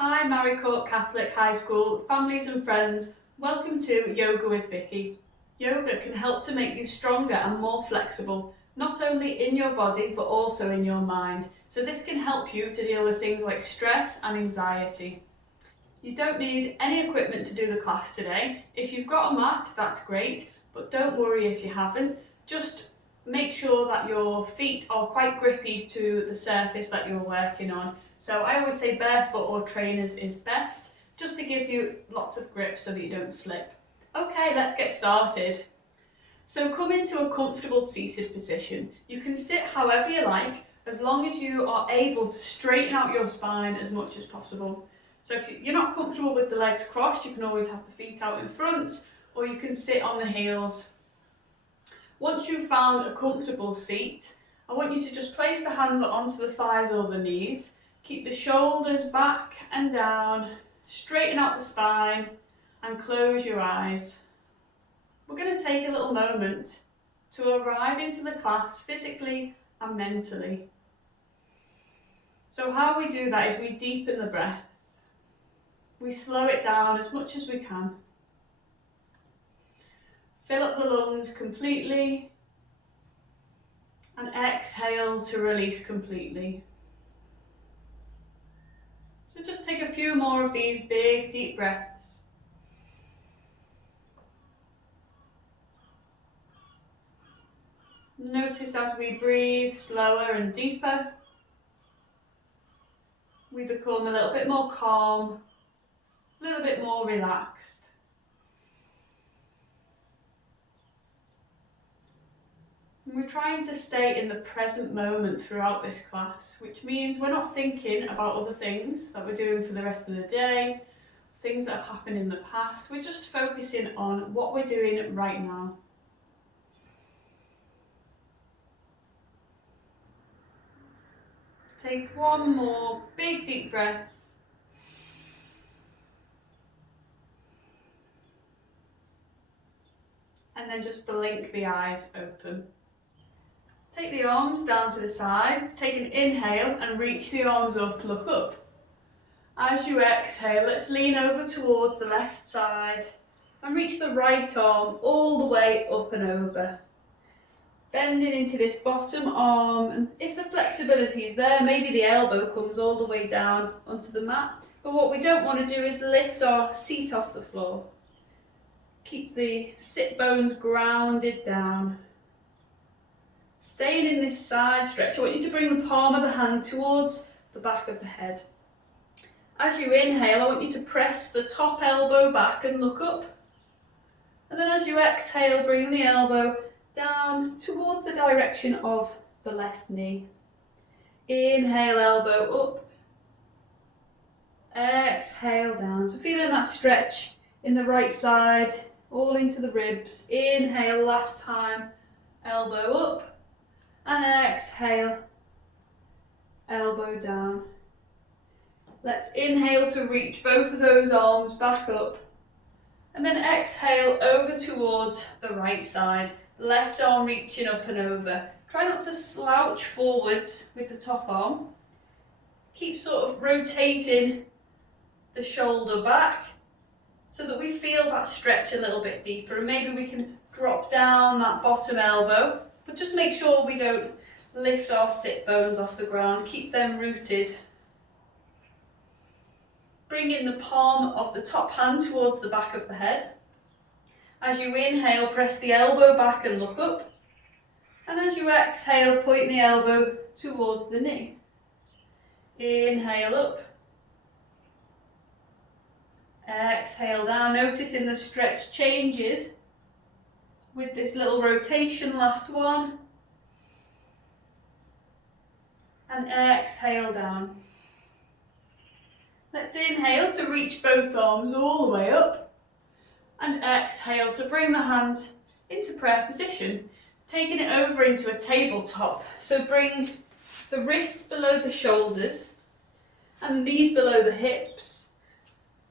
Hi Maricourt Catholic High School, families and friends, welcome to Yoga with Vicky. Yoga can help to make you stronger and more flexible, not only in your body but also in your mind. So this can help you to deal with things like stress and anxiety. You don't need any equipment to do the class today. If you've got a mat, that's great, but don't worry if you haven't. Just make sure that your feet are quite grippy to the surface that you're working on. So I always say barefoot or trainers is best, just to give you lots of grip so that you don't slip. Okay, let's get started. So come into a comfortable seated position. You can sit however you like, as long as you are able to straighten out your spine as much as possible. So if you're not comfortable with the legs crossed, you can always have the feet out in front, or you can sit on the heels. Once you've found a comfortable seat, I want you to just place the hands onto the thighs or the knees. Keep the shoulders back and down, straighten out the spine and close your eyes. We're going to take a little moment to arrive into the class physically and mentally. So how we do that is we deepen the breath. We slow it down as much as we can. Fill up the lungs completely and exhale to release completely. So just take a few more of these big deep breaths. Notice as we breathe slower and deeper, we become a little bit more calm, a little bit more relaxed. And we're trying to stay in the present moment throughout this class, which means we're not thinking about other things that we're doing for the rest of the day, things that have happened in the past. We're just focusing on what we're doing right now. Take one more big deep breath. And then just blink the eyes open. Take the arms down to the sides, take an inhale and reach the arms up, look up. As you exhale, let's lean over towards the left side and reach the right arm all the way up and over. Bending into this bottom arm, and if the flexibility is there, maybe the elbow comes all the way down onto the mat. But what we don't want to do is lift our seat off the floor. Keep the sit bones grounded down. Staying in this side stretch, I want you to bring the palm of the hand towards the back of the head. As you inhale, I want you to press the top elbow back and look up. And then as you exhale, bring the elbow down towards the direction of the left knee. Inhale, elbow up. Exhale, down. So feeling that stretch in the right side, all into the ribs. Inhale, last time, elbow up. And exhale, elbow down. Let's inhale to reach both of those arms back up. And then exhale over towards the right side. Left arm reaching up and over. Try not to slouch forwards with the top arm. Keep sort of rotating the shoulder back so that we feel that stretch a little bit deeper. And maybe we can drop down that bottom elbow, but just make sure we don't lift our sit bones off the ground. Keep them rooted. Bring in the palm of the top hand towards the back of the head. As you inhale, press the elbow back and look up. And as you exhale, point the elbow towards the knee. Inhale up. Exhale down. Noticing the stretch changes with this little rotation. Last one. And exhale down. Let's inhale to reach both arms all the way up. And exhale to bring the hands into prayer position, taking it over into a tabletop. So bring the wrists below the shoulders and the knees below the hips.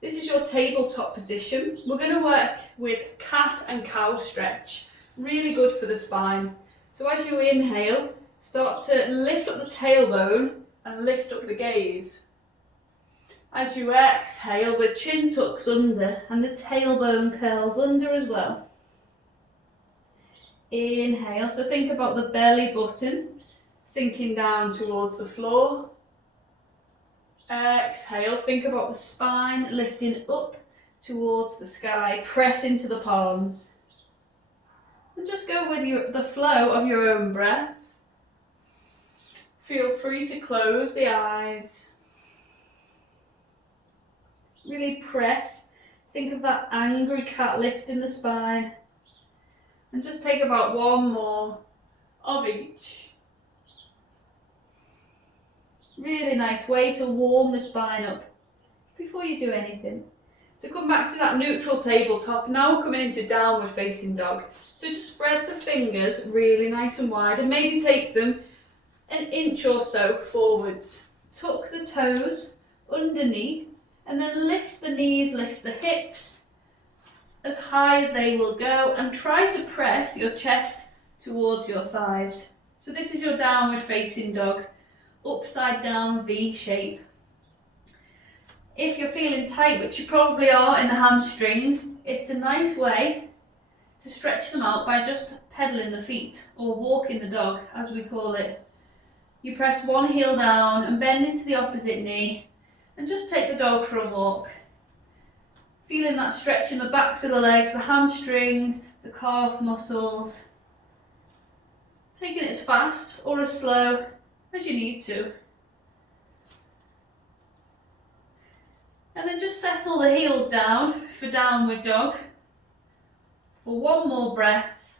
This is your tabletop position. We're going to work with cat and cow stretch. Really good for the spine. So as you inhale, start to lift up the tailbone and lift up the gaze. As you exhale, the chin tucks under and the tailbone curls under as well. Inhale, so think about the belly button sinking down towards the floor. Exhale, think about the spine lifting up towards the sky. Press into the palms. And just go with the flow of your own breath. Feel free to close the eyes. Really press. Think of that angry cat lifting the spine. And just take about one more of each. Really nice way to warm the spine up before you do anything. So come back to that neutral tabletop. Now we're coming into downward facing dog. So just spread the fingers really nice and wide and maybe take them an inch or so forwards. Tuck the toes underneath and then lift the knees, lift the hips as high as they will go, and try to press your chest towards your thighs. So this is your downward facing dog, upside down V shape. If you're feeling tight, which you probably are in the hamstrings, it's a nice way to stretch them out by just pedaling the feet, or walking the dog as we call it. You press one heel down and bend into the opposite knee and just take the dog for a walk. Feeling that stretch in the backs of the legs, the hamstrings, the calf muscles. Taking it as fast or as slow as you need to. And then just settle the heels down for downward dog. For one more breath.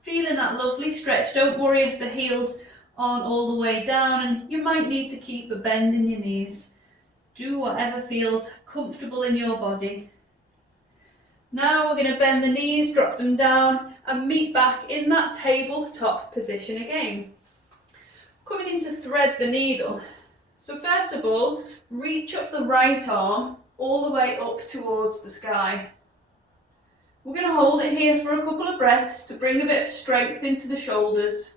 Feeling that lovely stretch. Don't worry if the heels aren't all the way down, and you might need to keep a bend in your knees. Do whatever feels comfortable in your body. Now we're going to bend the knees, drop them down and meet back in that tabletop position again. Coming in to thread the needle. So first of all, reach up the right arm all the way up towards the sky. We're going to hold it here for a couple of breaths to bring a bit of strength into the shoulders.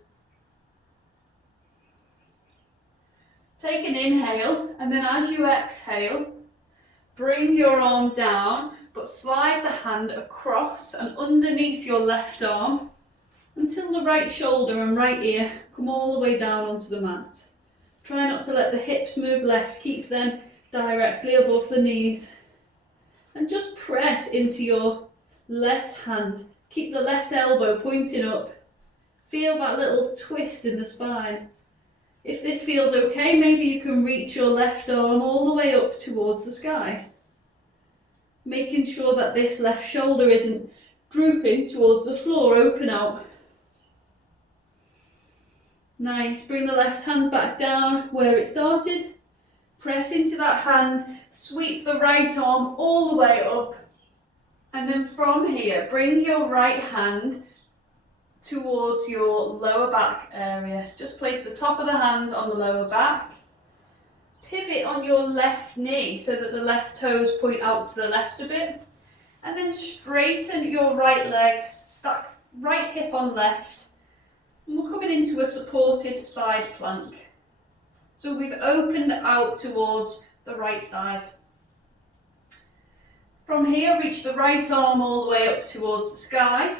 Take an inhale, and then as you exhale, bring your arm down, but slide the hand across and underneath your left arm until the right shoulder and right ear come all the way down onto the mat. Try not to let the hips move left, keep them directly above the knees. And just press into your left hand. Keep the left elbow pointing up. Feel that little twist in the spine. If this feels okay, maybe you can reach your left arm all the way up towards the sky. Making sure that this left shoulder isn't drooping towards the floor, open out. Nice, bring the left hand back down where it started. Press into that hand, sweep the right arm all the way up. And then from here, bring your right hand towards your lower back area. Just place the top of the hand on the lower back. Pivot on your left knee so that the left toes point out to the left a bit. And then straighten your right leg, stack right hip on left. And we're coming into a supported side plank. So we've opened out towards the right side. From here, reach the right arm all the way up towards the sky.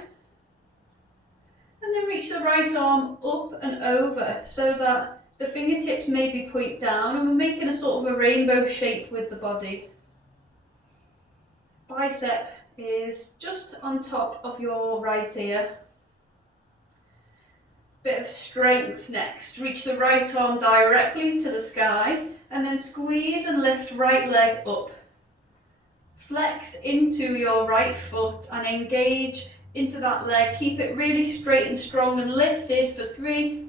And then reach the right arm up and over so that the fingertips maybe point down, and we're making a sort of a rainbow shape with the body. Bicep is just on top of your right ear. Bit of strength next. Reach the right arm directly to the sky and then squeeze and lift right leg up. Flex into your right foot and engage into that leg. Keep it really straight and strong and lifted for 3,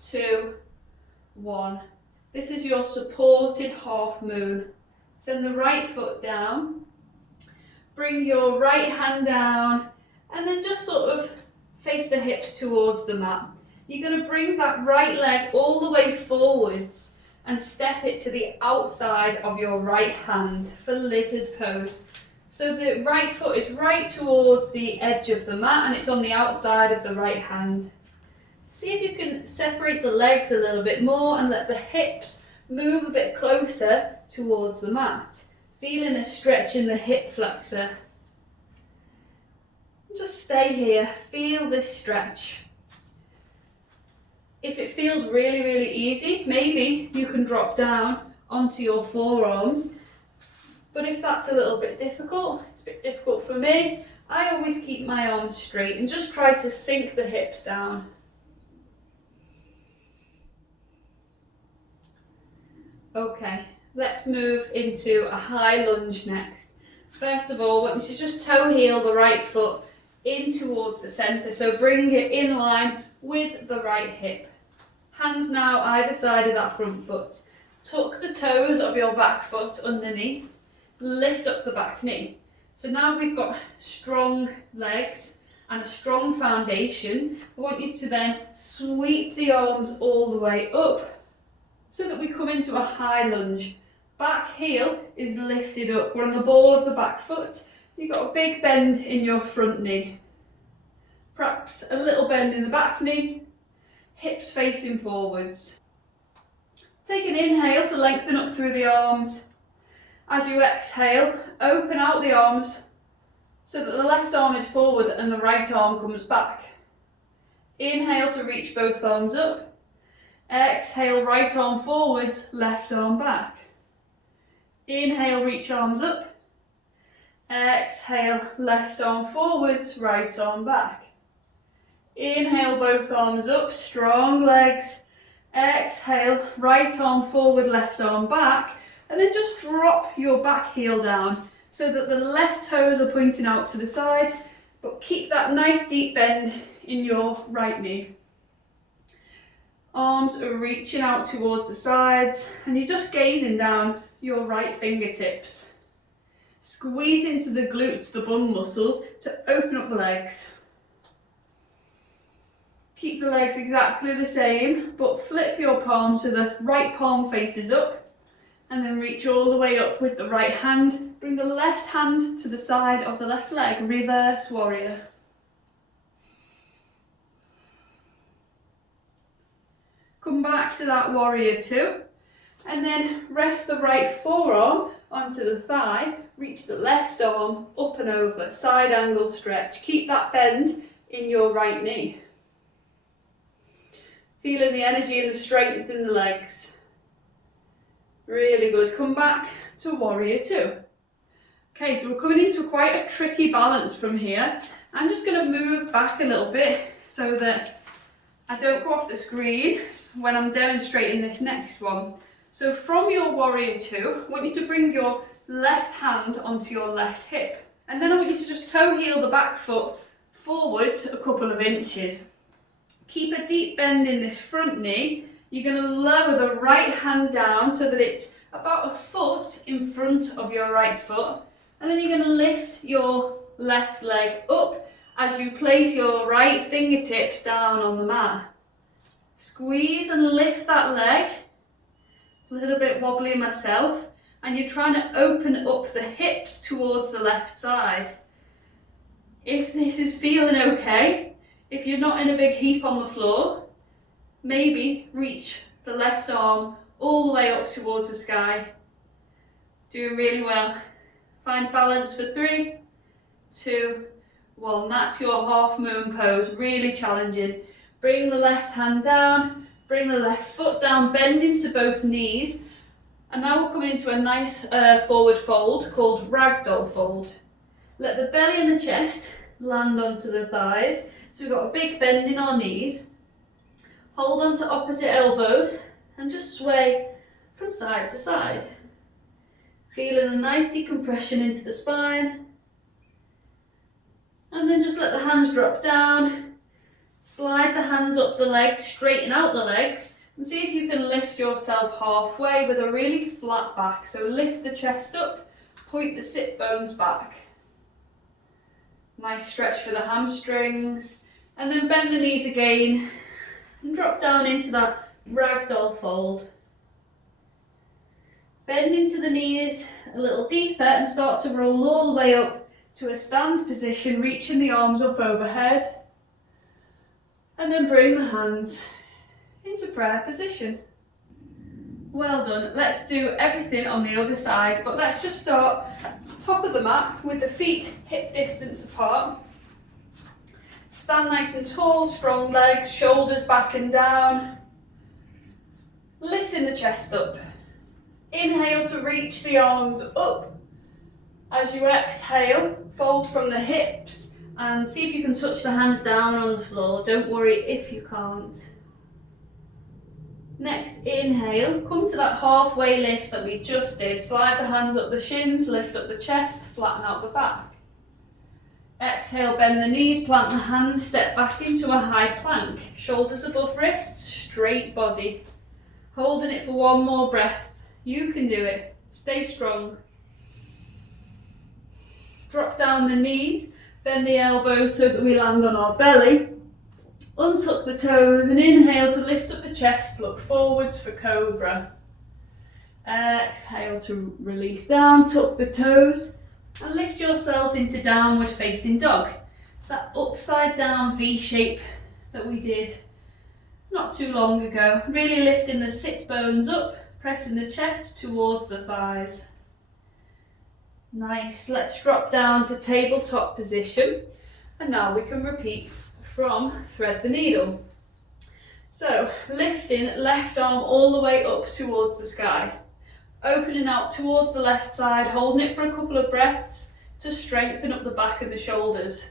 2, 1. This is your supported half moon. Send the right foot down. Bring your right hand down and then just sort of face the hips towards the mat. You're going to bring that right leg all the way forwards and step it to the outside of your right hand for lizard pose. So the right foot is right towards the edge of the mat and it's on the outside of the right hand. See if you can separate the legs a little bit more and let the hips move a bit closer towards the mat, feeling a stretch in the hip flexor. Just stay here, feel this stretch. If it feels really, really easy, maybe you can drop down onto your forearms. But if that's a little bit difficult, it's a bit difficult for me, I always keep my arms straight and just try to sink the hips down. Okay, let's move into a high lunge next. First of all, I want you to just toe heel the right foot in towards the centre, so bring it in line with the right hip. Hands now either side of that front foot. Tuck the toes of your back foot underneath, lift up the back knee. So now we've got strong legs and a strong foundation. I want you to then sweep the arms all the way up so that we come into a high lunge. Back heel is lifted up. We're on the ball of the back foot. You've got a big bend in your front knee. Perhaps a little bend in the back knee, hips facing forwards. Take an inhale to lengthen up through the arms. As you exhale, open out the arms so that the left arm is forward and the right arm comes back. Inhale to reach both arms up. Exhale, right arm forwards, left arm back. Inhale, reach arms up. Exhale, left arm forwards, right arm back. Inhale, both arms up, strong legs. Exhale, right arm forward, left arm back. And then just drop your back heel down so that the left toes are pointing out to the side, but keep that nice deep bend in your right knee. Arms are reaching out towards the sides and you're just gazing down your right fingertips. Squeeze into the glutes, the bum muscles, to open up the legs. Keep the legs exactly the same, but flip your palm so the right palm faces up, and then reach all the way up with the right hand. Bring the left hand to the side of the left leg, reverse warrior. Come back to that warrior two, and then rest the right forearm onto the thigh, reach the left arm up and over, side angle stretch. Keep that bend in your right knee. Feeling the energy and the strength in the legs. Really good. Come back to warrior two. Okay, so we're coming into quite a tricky balance from here. I'm just going to move back a little bit so that I don't go off the screen when I'm demonstrating this next one. So from your warrior two, I want you to bring your left hand onto your left hip. And then I want you to just toe heel the back foot forward a couple of inches. Keep a deep bend in this front knee. You're going to lower the right hand down so that it's about a foot in front of your right foot. And then you're going to lift your left leg up as you place your right fingertips down on the mat. Squeeze and lift that leg. A little bit wobbly myself. And you're trying to open up the hips towards the left side. If this is feeling okay, if you're not in a big heap on the floor, maybe reach the left arm all the way up towards the sky. Doing really well. Find balance for 3, 2, 1. That's your half moon pose, really challenging. Bring the left hand down, bring the left foot down, bend into both knees. And now we'll come into a nice forward fold called Ragdoll Fold. Let the belly and the chest land onto the thighs. So we've got a big bend in our knees. Hold on to opposite elbows and just sway from side to side. Feeling a nice decompression into the spine. And then just let the hands drop down. Slide the hands up the legs, straighten out the legs. And see if you can lift yourself halfway with a really flat back. So lift the chest up, point the sit bones back. Nice stretch for the hamstrings. And then bend the knees again and drop down into that Ragdoll Fold. Bend into the knees a little deeper and start to roll all the way up to a stand position, reaching the arms up overhead. And then bring the hands into prayer position. Well done. Let's do everything on the other side, but let's just start top of the mat with the feet hip distance apart. Stand nice and tall, strong legs, shoulders back and down. Lifting the chest up. Inhale to reach the arms up. As you exhale, fold from the hips and see if you can touch the hands down on the floor. Don't worry if you can't. Next, inhale, come to that halfway lift that we just did. Slide the hands up the shins, lift up the chest, flatten out the back. Exhale, bend the knees, plant the hands, step back into a high plank. Shoulders above wrists, straight body. Holding it for one more breath. You can do it. Stay strong. Drop down the knees, bend the elbows so that we land on our belly. Untuck the toes and inhale to lift up the chest, look forwards for cobra. Exhale to release down, tuck the toes and lift yourselves into downward facing dog. That upside down V shape that we did not too long ago. Really lifting the sit bones up, pressing the chest towards the thighs. Nice, let's drop down to tabletop position and now we can repeat from thread the needle. So lifting left arm all the way up towards the sky, opening out towards the left side, holding it for a couple of breaths to strengthen up the back of the shoulders.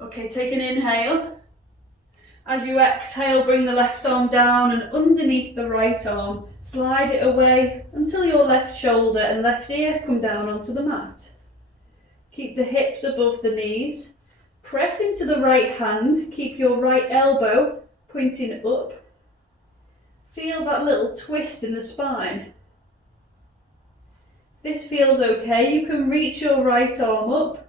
Okay, take an inhale. As you exhale, bring the left arm down and underneath the right arm. Slide it away until your left shoulder and left ear come down onto the mat. Keep the hips above the knees. Press into the right hand. Keep your right elbow pointing up. Feel that little twist in the spine. If this feels okay, you can reach your right arm up.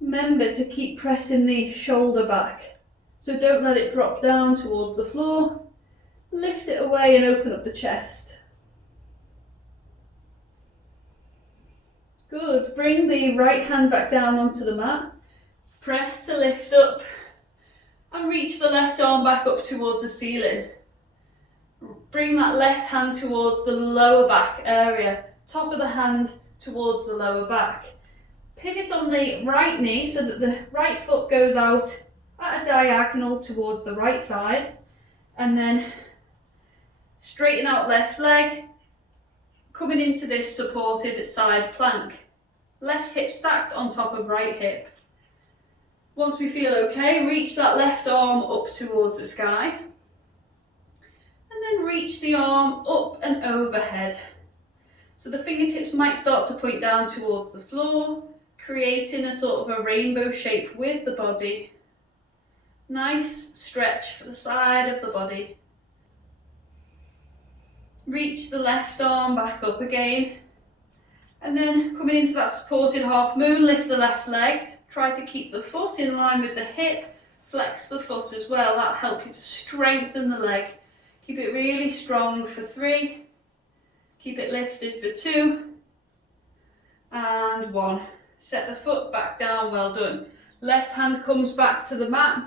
Remember to keep pressing the shoulder back, so don't let it drop down towards the floor. Lift it away and open up the chest. Good. Bring the right hand back down onto the mat. Press to lift up and reach the left arm back up towards the ceiling. Bring that left hand towards the lower back area, top of the hand towards the lower back. Pivot on the right knee so that the right foot goes out at a diagonal towards the right side, and then straighten out left leg, coming into this supported side plank. Left hip stacked on top of right hip. Once we feel okay, reach that left arm up towards the sky, and then reach the arm up and overhead. So the fingertips might start to point down towards the floor, creating a sort of a rainbow shape with the body. Nice stretch for the side of the body. Reach the left arm back up again. And then coming into that supported half moon, lift the left leg. Try to keep the foot in line with the hip. Flex the foot as well. That'll help you to strengthen the leg. Keep it really strong for 3. Keep it lifted for 2. And 1. Set the foot back down, well done. Left hand comes back to the mat.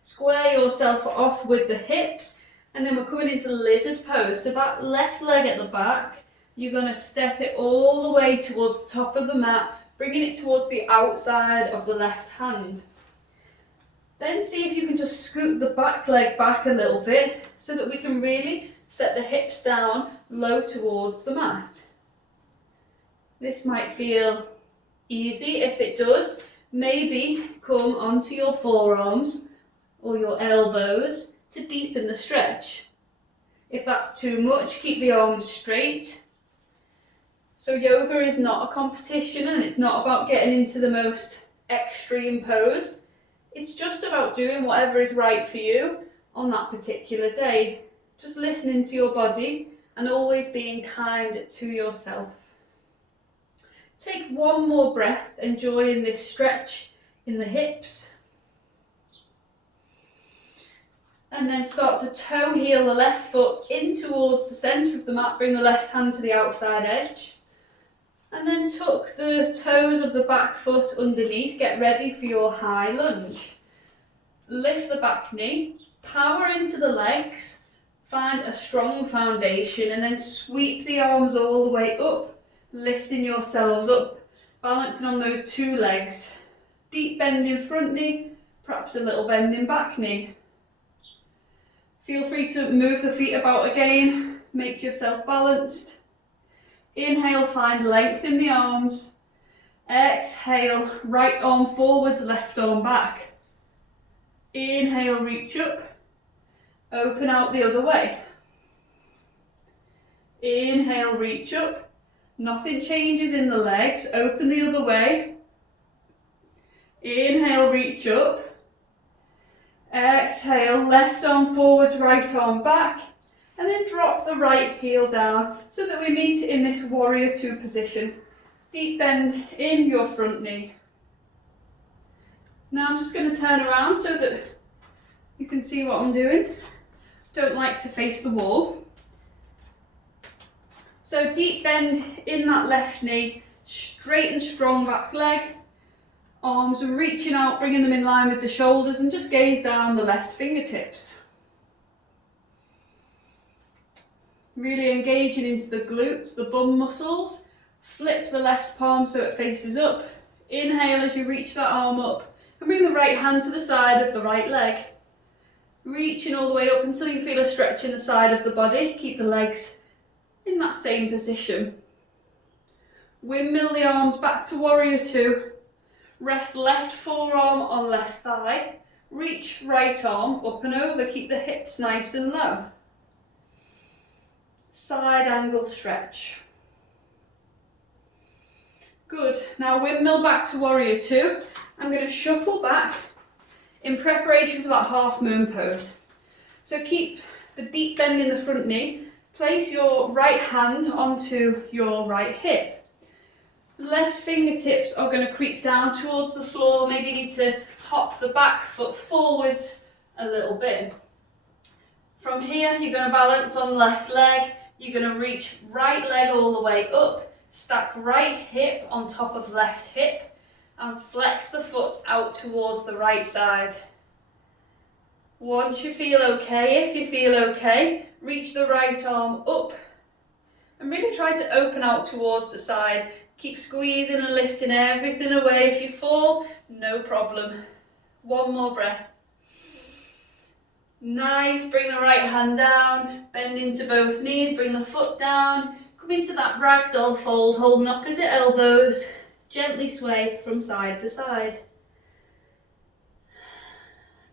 Square yourself off with the hips, and then we're coming into lizard pose. So that left leg at the back, you're going to step it all the way towards the top of the mat, bringing it towards the outside of the left hand. Then see if you can just scoot the back leg back a little bit so that we can really set the hips down low towards the mat. This might feel easy. If it does, maybe come onto your forearms or your elbows to deepen the stretch. If that's too much, keep the arms straight. So yoga is not a competition, and it's not about getting into the most extreme pose. It's just about doing whatever is right for you on that particular day. Just listening to your body and always being kind to yourself. Take one more breath, enjoying this stretch in the hips. And then start to toe heel the left foot in towards the centre of the mat. Bring the left hand to the outside edge. And then tuck the toes of the back foot underneath. Get ready for your high lunge. Lift the back knee. Power into the legs, find a strong foundation, and then sweep the arms all the way up, lifting yourselves up, balancing on those two legs. Deep bend in front knee, perhaps a little bend in back knee. Feel free to move the feet about again, make yourself balanced. Inhale, find length in the arms. Exhale, right arm forwards, left arm back. Inhale, reach up. Open out the other way. Inhale, reach up. Nothing changes in the legs. Open the other way. Inhale, reach up. Exhale, left arm forwards, right arm back. And then drop the right heel down so that we meet in this warrior two position. Deep bend in your front knee. Now I'm just going to turn around so that you can see what I'm doing. Don't like to face the wall. So deep bend in that left knee, straight and strong back leg. Arms reaching out, bringing them in line with the shoulders, and just gaze down the left fingertips. Really engaging into the glutes, the bum muscles. Flip the left palm so it faces up. Inhale as you reach that arm up, and bring the right hand to the side of the right leg. Reaching all the way up until you feel a stretch in the side of the body. Keep the legs in that same position. Windmill the arms back to warrior two. Rest left forearm on left thigh. Reach right arm up and over. Keep the hips nice and low. Side angle stretch. Good. Now windmill back to warrior two. I'm going to shuffle back in preparation for that half moon pose. So keep the deep bend in the front knee. Place your right hand onto your right hip. Left fingertips are going to creep down towards the floor. Maybe you need to hop the back foot forwards a little bit. From here, you're going to balance on left leg. You're going to reach right leg all the way up. Stack right hip on top of left hip. And flex the foot out towards the right side. Once you feel okay, if you feel okay, reach the right arm up and really try to open out towards the side. Keep squeezing and lifting everything away. If you fall, no problem. One more breath. Nice, bring the right hand down, bend into both knees, bring the foot down, come into that Ragdoll Fold, holding opposite elbows. Gently sway from side to side.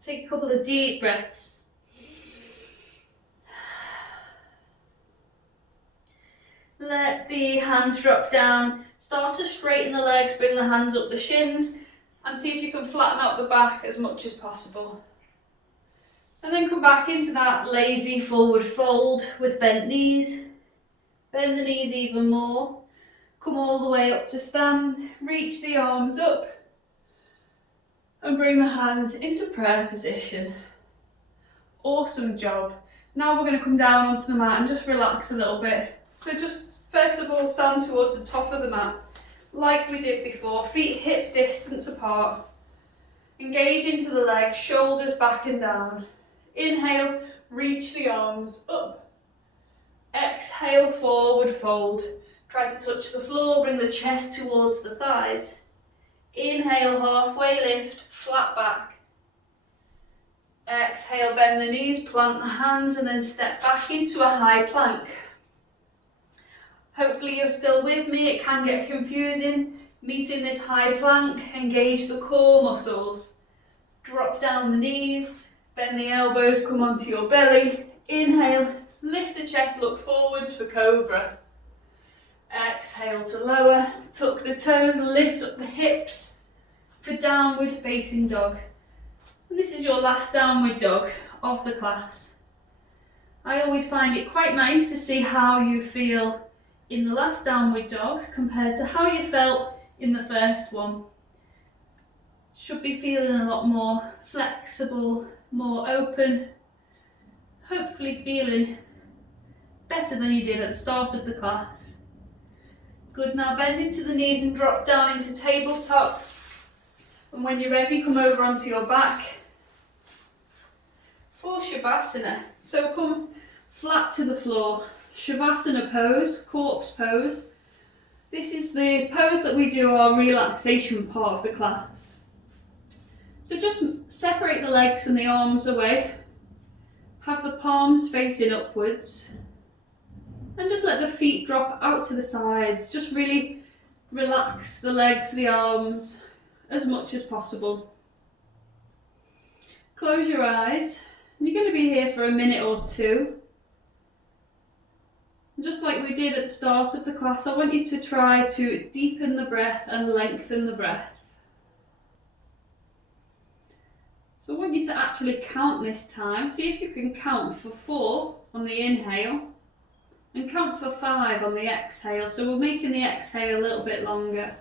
Take a couple of deep breaths. Let the hands drop down. Start to straighten the legs, bring the hands up the shins, and see if you can flatten out the back as much as possible. And then come back into that lazy forward fold with bent knees. Bend the knees even more. Come all the way up to stand, reach the arms up and bring the hands into prayer position. Awesome job. Now we're going to come down onto the mat and just relax a little bit. So just first of all stand towards the top of the mat like we did before, feet hip distance apart. Engage into the legs, shoulders back and down. Inhale, reach the arms up. Exhale, forward fold. Try to touch the floor, bring the chest towards the thighs. Inhale, halfway lift, flat back. Exhale, bend the knees, plant the hands and then step back into a high plank. Hopefully you're still with me, it can get confusing. Meet in this high plank, engage the core muscles. Drop down the knees, bend the elbows, come onto your belly. Inhale, lift the chest, look forwards for cobra. Exhale to lower, tuck the toes, lift up the hips for downward facing dog. And this is your last downward dog of the class. I always find it quite nice to see how you feel in the last downward dog compared to how you felt in the first one. Should be feeling a lot more flexible, more open, hopefully feeling better than you did at the start of the class. Good, now bend into the knees and drop down into tabletop. And when you're ready, come over onto your back. For Savasana, so come flat to the floor. Savasana pose, corpse pose. This is the pose that we do our relaxation part of the class. So just separate the legs and the arms away. Have the palms facing upwards. And just let the feet drop out to the sides. Just really relax the legs, the arms, as much as possible. Close your eyes. You're going to be here for a minute or two. Just like we did at the start of the class, I want you to try to deepen the breath and lengthen the breath. So I want you to actually count this time. See if you can count for 4 on the inhale and count for 5 on the exhale. So we're making the exhale a little bit longer.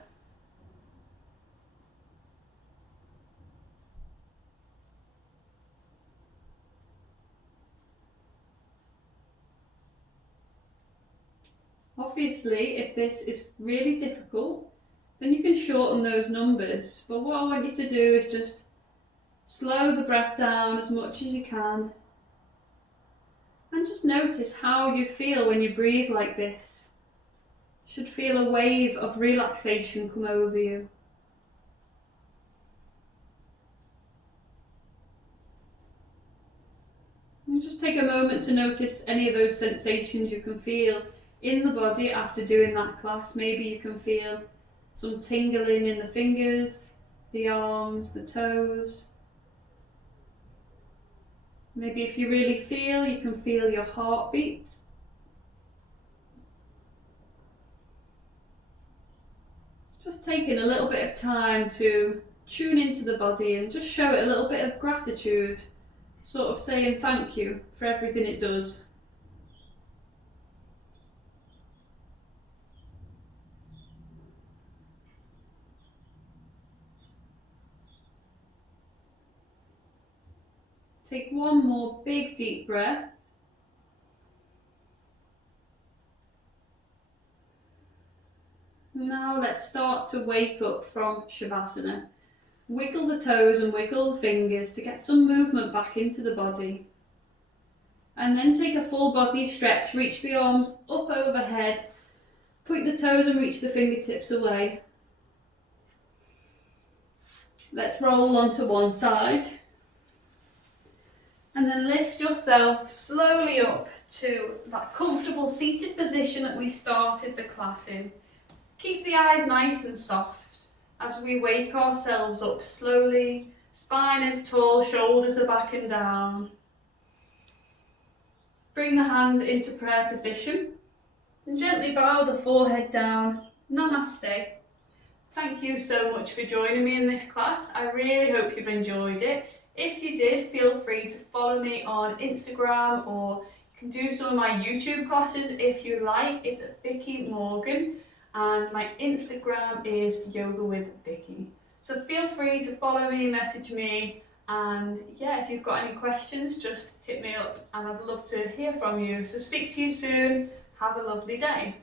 Obviously, if this is really difficult, then you can shorten those numbers. But what I want you to do is just slow the breath down as much as you can. And just notice how you feel when you breathe like this. You should feel a wave of relaxation come over you. And just take a moment to notice any of those sensations you can feel in the body after doing that class. Maybe you can feel some tingling in the fingers, the arms, the toes. Maybe if you really feel, you can feel your heartbeat. Just taking a little bit of time to tune into the body and just show it a little bit of gratitude, sort of saying thank you for everything it does. Take one more big deep breath. Now let's start to wake up from Savasana. Wiggle the toes and wiggle the fingers to get some movement back into the body. And then take a full body stretch, reach the arms up overhead, point the toes and reach the fingertips away. Let's roll onto one side. And then lift yourself slowly up to that comfortable seated position that we started the class in. Keep the eyes nice and soft as we wake ourselves up slowly. Spine is tall, shoulders are back and down. Bring the hands into prayer position and gently bow the forehead down. Namaste. Thank you so much for joining me in this class. I really hope you've enjoyed it. If you did, feel free to follow me on Instagram, or you can do some of my YouTube classes if you like. It's at Vicky Morgan, and my Instagram is Yoga with Vicky. So feel free to follow me, message me, and yeah, if you've got any questions, just hit me up and I'd love to hear from you. So speak to you soon. Have a lovely day.